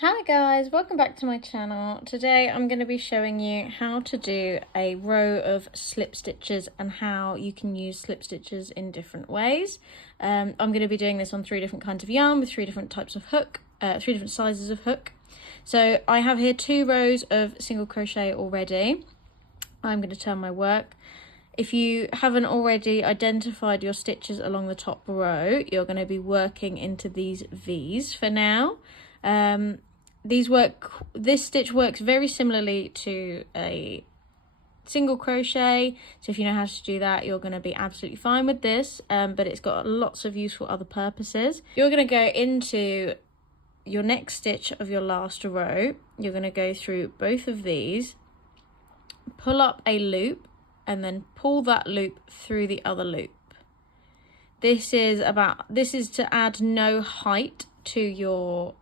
Hi guys, welcome back to my channel. Today I'm going to be showing you how to do a row of slip stitches and how you can use slip stitches in different ways. I'm going to be doing this on 3 different kinds of yarn with 3 different types of hook, 3 different sizes of hook. So I have here 2 rows of single crochet already. I'm going to turn my work. If you haven't already identified your stitches along the top row, you're going to be working into these V's for now. This stitch works very similarly to a single crochet, so if you know how to do that, you're going to be absolutely fine with this, but it's got lots of useful other purposes. You're going to go into your next stitch of your last row. You're going to go through both of these, pull up a loop, and then pull that loop through the other loop. This is to add no height to your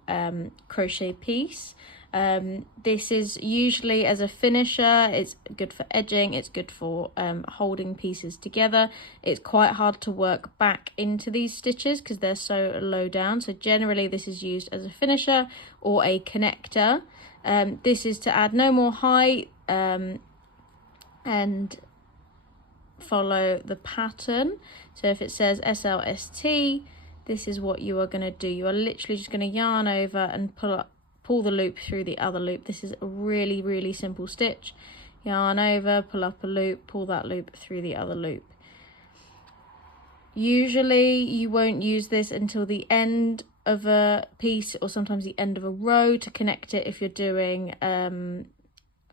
crochet piece. This is usually as a finisher. It's good for edging, it's good for holding pieces together. It's quite hard to work back into these stitches because they're so low down, so generally this is used as a finisher or a connector. This is to add no more height and follow the pattern. So if it says SLST, this is what you are going to do. You are literally just going to yarn over and pull the loop through the other loop. This is a really simple stitch. Yarn over, pull up a loop, pull that loop through the other loop. Usually you won't use this until the end of a piece or sometimes the end of a row to connect it if you're doing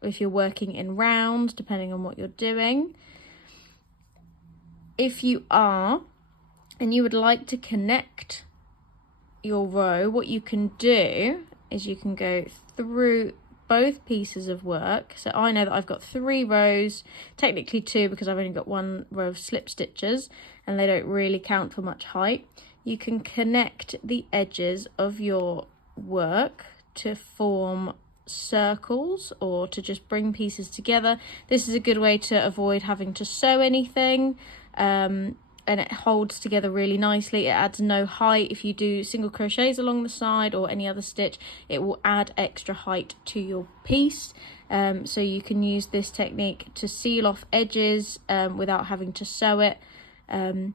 if you're working in rounds, depending on what you're doing. If you are and you would like to connect your row, what you can do is you can go through both pieces of work. So I know that I've got 3 rows, technically 2 because I've only got 1 row of slip stitches and they don't really count for much height. You can connect the edges of your work to form circles or to just bring pieces together. This is a good way to avoid having to sew anything. And it holds together really nicely. It adds no height. If you do single crochets along the side or any other stitch, it will add extra height to your piece. So you can use this technique to seal off edges without having to sew it. And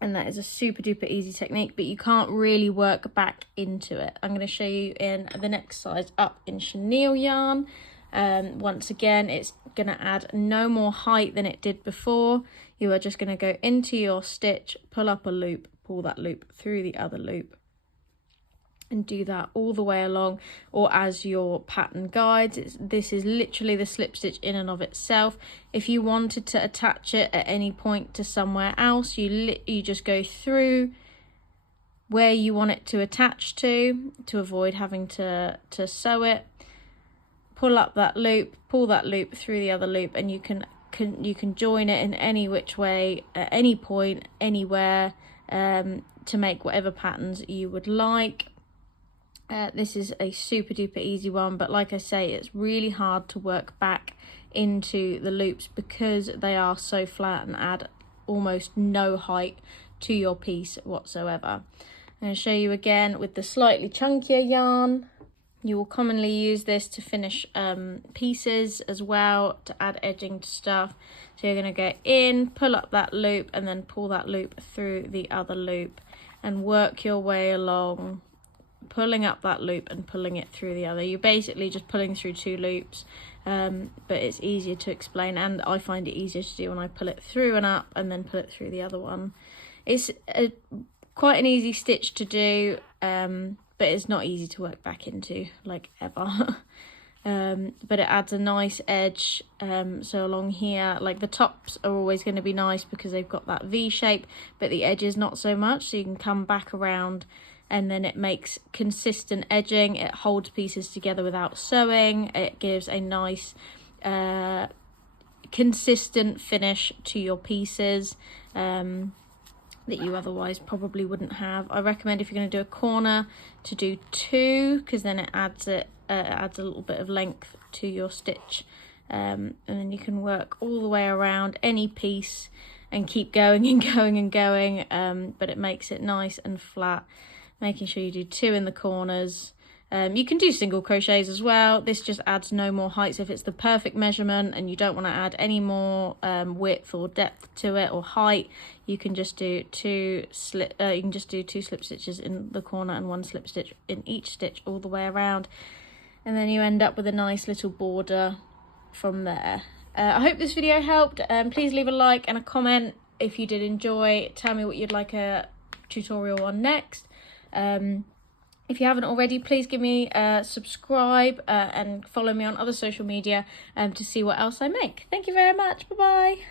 that is a super duper easy technique, but you can't really work back into it. I'm going to show you in the next size up in chenille yarn. Once again, it's going to add no more height than it did before. You are just going to go into your stitch, pull up a loop, pull that loop through the other loop, and do that all the way along, or as your pattern guides. This is literally the slip stitch in and of itself. If you wanted to attach it at any point to somewhere else, you just go through where you want it to attach to avoid having to sew it. Pull up that loop, pull that loop through the other loop, and you can join it in any which way at any point, anywhere, to make whatever patterns you would like. This is a super duper easy one, but like I say, it's really hard to work back into the loops because they are so flat and add almost no height to your piece whatsoever. I'm going to show you again with the slightly chunkier yarn. You will commonly use this to finish pieces as well, to add edging to stuff. So you're going to go in, pull up that loop, and then pull that loop through the other loop and work your way along, pulling up that loop and pulling it through the other. You're basically just pulling through 2 loops, but it's easier to explain, and I find it easier to do when I pull it through and up and then pull it through the other one. It's quite an easy stitch to do, but it's not easy to work back into, like, ever. But it adds a nice edge. So along here, like, the tops are always going to be nice because they've got that V shape, but the edges not so much, so you can come back around and then it makes consistent edging. It holds pieces together without sewing. It gives a nice consistent finish to your pieces that you otherwise probably wouldn't have. I recommend, if you're going to do a corner, to do 2, because then it adds a little bit of length to your stitch, and then you can work all the way around any piece and keep going and going and going, but it makes it nice and flat, making sure you do 2 in the corners, You can do single crochets as well. This just adds no more heights. If it's the perfect measurement and you don't want to add any more width or depth to it or height, you can just do two slip stitches in the corner and one slip stitch in each stitch all the way around, and then you end up with a nice little border from there. I hope this video helped. Please leave a like and a comment if you did enjoy. Tell me what you'd like a tutorial on next. If you haven't already, please give me a subscribe and follow me on other social media to see what else I make. Thank you very much. Bye bye.